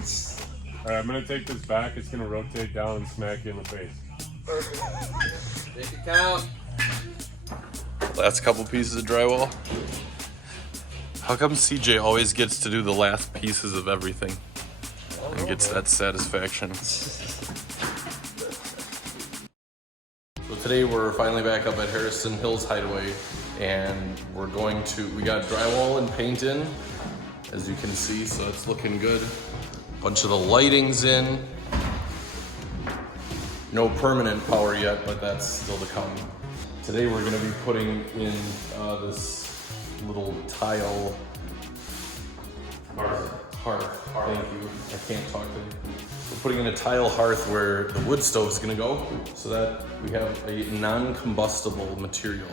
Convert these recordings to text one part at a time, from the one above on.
All right, I'm gonna take this back. It's gonna rotate down and smack you in the face. Perfect. Make it count. Last couple pieces of drywall. How come CJ always gets to do the last pieces of everything and gets that satisfaction? So today we're finally back up at Harrison Hills Hideaway, and we got drywall and paint in, as you can see, so it's looking good. Bunch of the lighting's in. No permanent power yet, but that's still to come. Today we're gonna be putting in this little tile hearth. Thank you. I can't talk to you. We're putting in a tile hearth where the wood stove is gonna go, so that we have a non-combustible material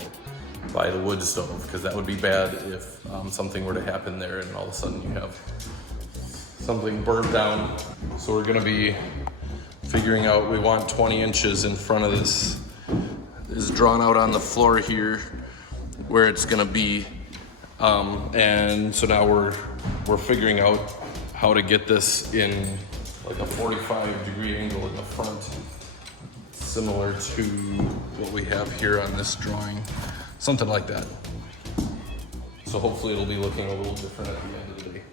by the wood stove, because that would be bad if something were to happen there and all of a sudden you have something burned down. So we're gonna be figuring out, we want 20 inches in front of this. Is drawn out on the floor here where it's gonna be. And so now we're figuring out how to get this in like a 45-degree angle in the front, similar to what we have here on this drawing, something like that. So hopefully it'll be looking a little different at the end of the day.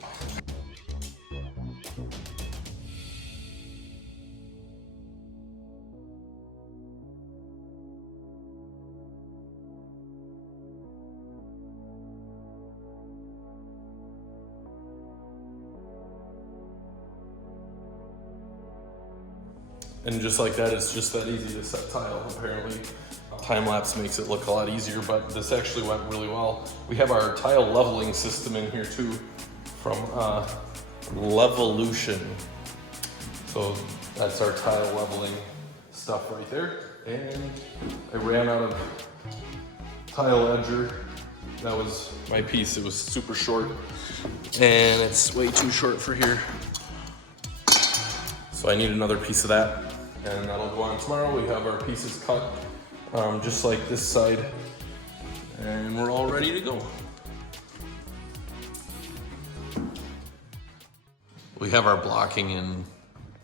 And just like that, it's just that easy to set tile, apparently. Time-lapse makes it look a lot easier, but this actually went really well. We have our tile leveling system in here too, from Levolution. So that's our tile leveling stuff right there. And I ran out of tile edger. That was my piece. It was super short, and it's way too short for here. So I need another piece of that, and that'll go on tomorrow. We have our pieces cut, just like this side, and we're all ready to go. We have our blocking in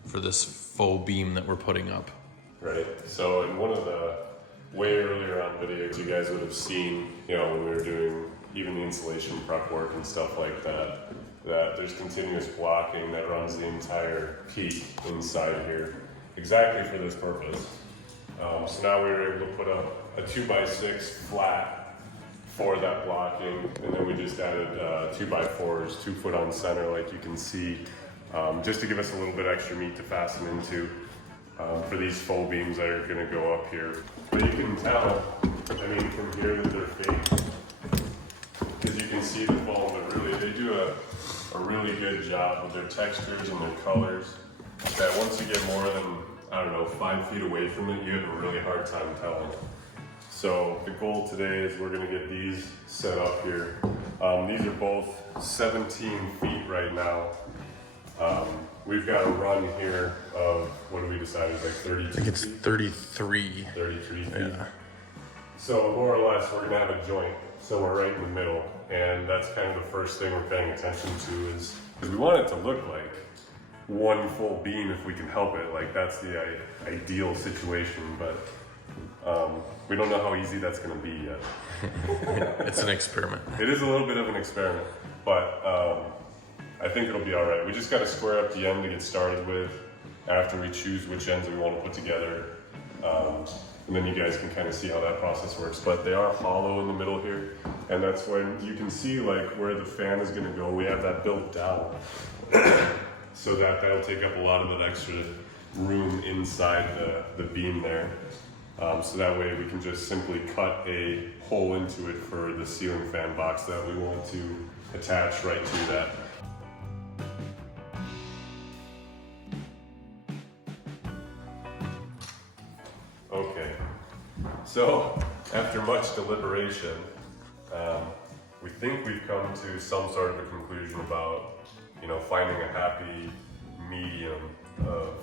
for this faux beam that we're putting up. Right, so in one of the way earlier on videos, you guys would have seen, when we were doing even the insulation prep work and stuff like that, that there's continuous blocking that runs the entire peak inside here, exactly for this purpose. So now we were able to put up a 2x6 flat for that blocking, and then we just added 2x4s, 2 foot on center, like you can see, just to give us a little bit extra meat to fasten into for these faux beams that are going to go up here. But you can tell, from here that they're fake, because you can see the foam, but really they do a really good job with their textures and their colors, that once you get more than, 5 feet away from it, you have a really hard time telling. So the goal today is we're gonna get these set up here. These are both 17 feet right now. We've got a run here of, what do we decide, it's like 32 I think it's feet? 33. 33 feet. Yeah. So more or less, we're gonna have a joint somewhere right in the middle, and that's kind of the first thing we're paying attention to, is because we want it to look like one full beam if we can help it. Like, that's the ideal situation, but we don't know how easy that's gonna be yet. It's an experiment. It is a little bit of an experiment, but I think it'll be all right. We just got to square up the end to get started with after we choose which ends we want to put together. And then you guys can kind of see how that process works. But they are hollow in the middle here, and that's when you can see like where the fan is going to go. We have that built down so that'll take up a lot of that extra room inside the beam there. So that way we can just simply cut a hole into it for the ceiling fan box that we want to attach right to that. Okay, so after much deliberation, we think we've come to some sort of a conclusion about, finding a happy medium of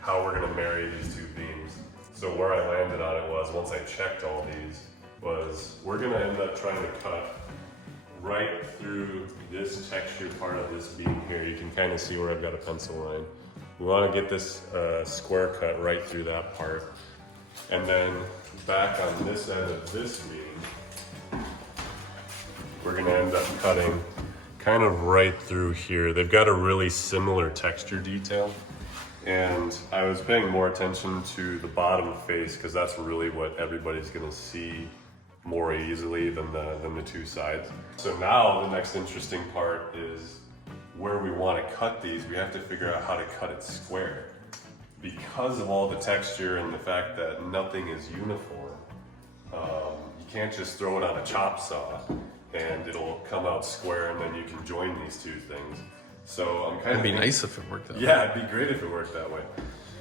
how we're gonna marry these two beams. So where I landed on it was, once I checked all these, was we're gonna end up trying to cut right through this texture part of this beam here. You can kind of see where I've got a pencil line. We want to get this square cut right through that part. And then back on this end of this beam, we're going to end up cutting kind of right through here. They've got a really similar texture detail. And I was paying more attention to the bottom face because that's really what everybody's going to see more easily than the two sides. So now the next interesting part is where we want to cut these. We have to figure out how to cut it square. Because of all the texture and the fact that nothing is uniform, you can't just throw it on a chop saw and it'll come out square and then you can join these two things. So I'm kind of It'd be nice if it worked that way. Yeah, it'd be great if it worked that way.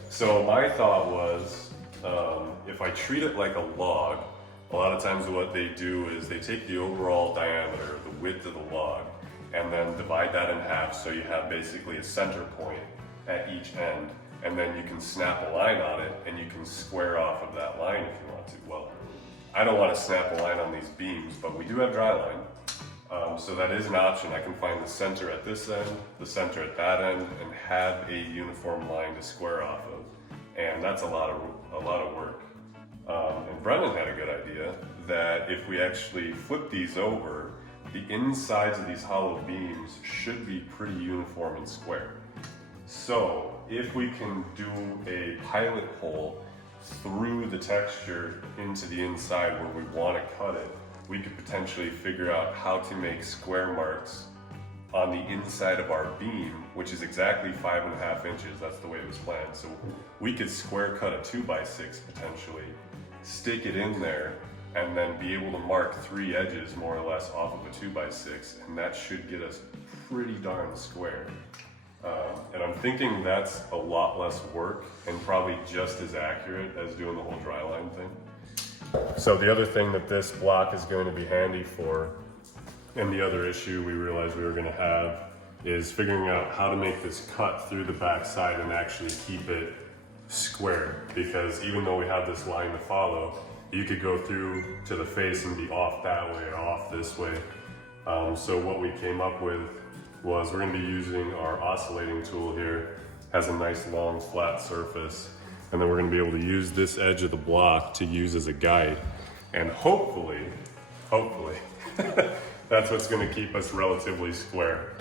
So my thought was, if I treat it like a log, a lot of times what they do is they take the overall diameter, the width of the log, and then divide that in half so you have basically a center point at each end, and then you can snap a line on it and you can square off of that line if you want to. Well, I don't want to snap a line on these beams, but we do have dry line. So that is an option. I can find the center at this end, the center at that end, and have a uniform line to square off of. And that's a lot of work. And Brennan had a good idea that if we actually flip these over, the insides of these hollow beams should be pretty uniform and square. So if we can do a pilot hole through the texture into the inside where we want to cut it, we could potentially figure out how to make square marks on the inside of our beam, which is exactly 5.5 inches. That's the way it was planned. So we could square cut a 2x6 potentially, stick it in there, and then be able to mark 3 edges more or less off of a 2x6, and that should get us pretty darn square. And I'm thinking that's a lot less work and probably just as accurate as doing the whole dry line thing. So the other thing that this block is going to be handy for, and the other issue we realized we were going to have, is figuring out how to make this cut through the back side and actually keep it square. Because even though we have this line to follow, you could go through to the face and be off that way or off this way. So what we came up with was we're going to be using our oscillating tool here. It has a nice long flat surface. And then we're going to be able to use this edge of the block to use as a guide. And hopefully, that's what's going to keep us relatively square.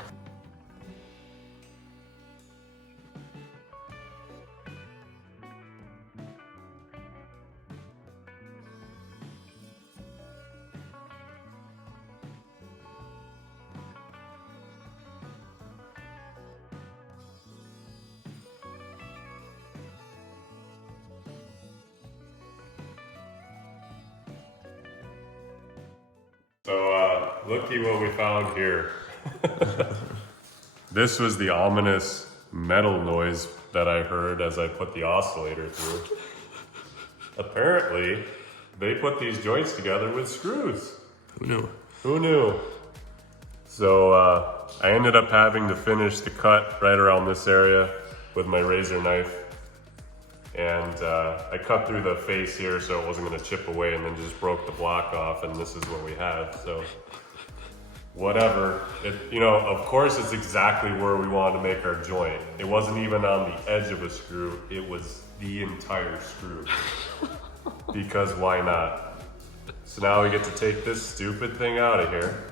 So looky what we found here. This was the ominous metal noise that I heard as I put the oscillator through. Apparently, they put these joints together with screws. Who knew? Who knew? So I ended up having to finish the cut right around this area with my razor knife. And I cut through the face here so it wasn't going to chip away, and then just broke the block off, and this is what we have. So whatever, of course it's exactly where we wanted to make our joint. It wasn't even on the edge of a screw, it was the entire screw. Because why not? So now we get to take this stupid thing out of here,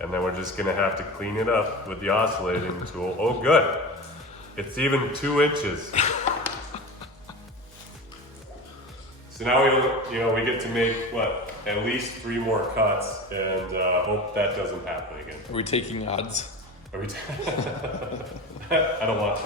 and then we're just going to have to clean it up with the oscillating tool. Oh good, it's even 2 inches. So now we get to make, at least 3 more cuts, and hope that doesn't happen again. Are we taking odds? Are we I don't want to.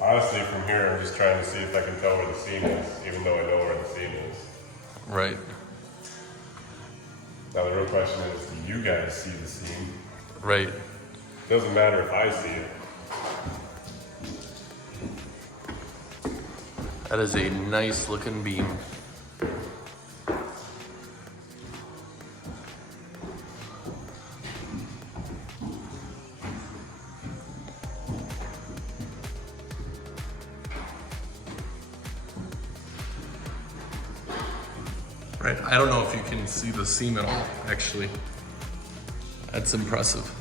Honestly, from here, I'm just trying to see if I can tell where the seam is, even though I know where the seam is. Right. Now the real question is, do you guys see the seam? Right. Doesn't matter if I see it. That is a nice looking beam. Right, I don't know if you can see the seam at all, actually. That's impressive.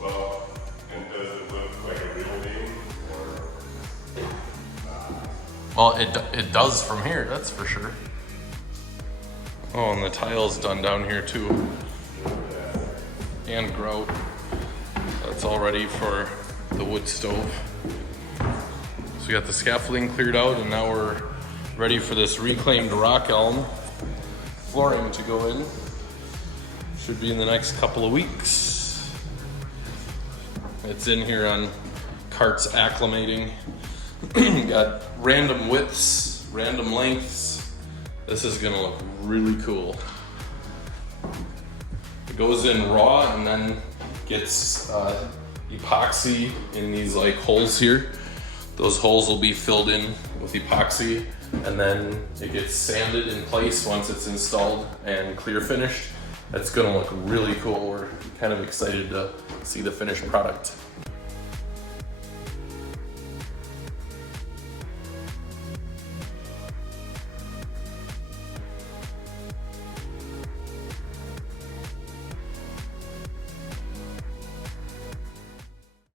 Well, and does it look like a real beam? Well, it does from here, that's for sure. Oh, and the tile's done down here too. And grout. That's all ready for the wood stove. So we got the scaffolding cleared out, and now we're ready for this reclaimed rock elm flooring to go in. Should be in the next couple of weeks. It's in here on carts acclimating. Got random widths, random lengths. This is gonna look really cool. It goes in raw and then gets epoxy in these like holes here. Those holes will be filled in with epoxy, and then it gets sanded in place once it's installed and clear finished. That's gonna look really cool. We're kind of excited to see the finished product.